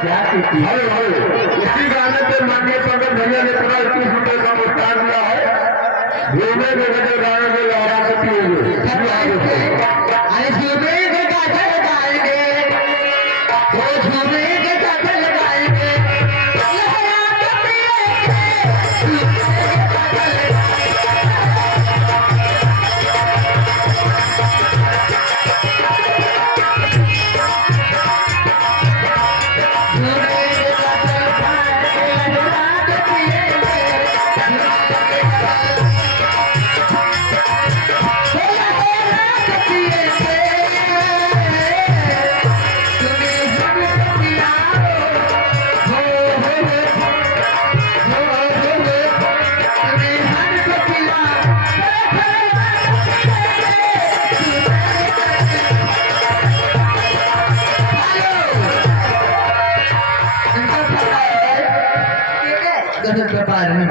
क्या की hello hello, इसी गाने पे माननीय पंकज भैया ने पूरा 21 रुपए का पुरस्कार दिया है। घूमे के बजे गाने में लहरा सकती है। अरे झूमे के काजल लगाएंगे, वो झूमे के काजल लगाएंगे, लहरा के पिएंगे, झूमे के काजल व्यापार में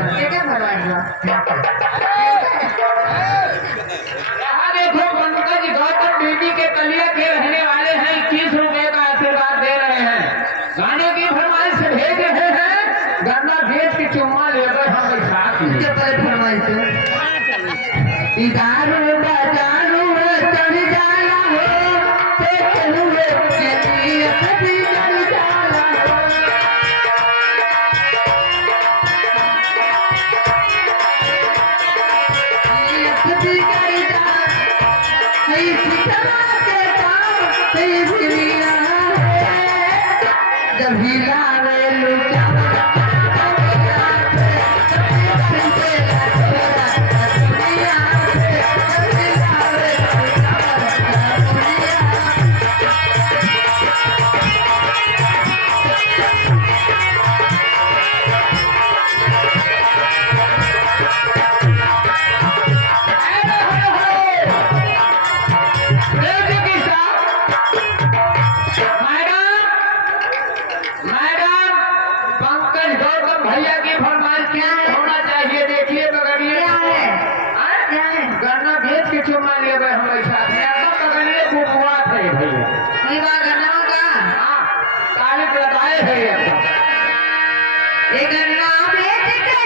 यहाँ देखो पंकज गौतम बेटी के कलिया के रहने वाले हैं, 21 रुपए का आशीर्वाद दे रहे हैं। गाने की फरमाइश भेज रहे हैं, गाना भेज के चुम्मा लेकर हम साथ में फरमाइश इधार बाजारू चढ़ जाना हो, देखते हुए कभी चढ़ जाना हो। जब हिला रे लुटा पंकज गौतम भैया की फरमाइश क्या होना चाहिए, देखिए पकड़िए गाना भेज के चुम्मा ले गए हमारे साथ में, अब पकड़िए बुआ थे भैया, हाँ तारीफ लगाए है एकदम। एक गन्ना बेच के